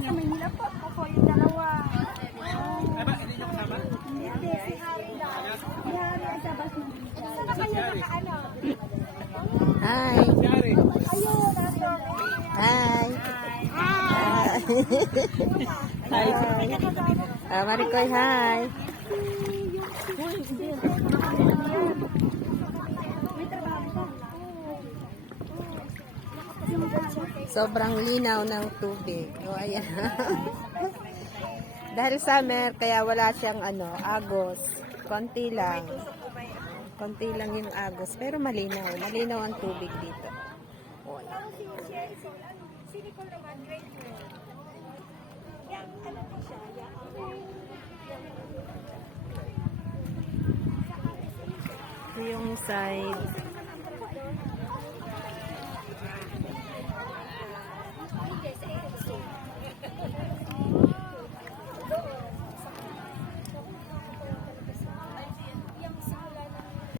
Sa Manila po, ako yung dalawa. Ay ba, hindi nyo kasama? Hindi, si Harry lang. Si Harry ay sa bus. Saan na kayo naka-ano? Hi. Ayun, nasa. Hi. Hi. Hi. Maricoy, hi. Sobrang linaw ng tubig. O, ayan. Dahil summer, kaya wala siyang agos. Konti lang. Konti lang yung agos. Pero malinaw. Malinaw ang tubig dito. O, Silicon naman, great friend. Yang, ano po siya? ito yung side.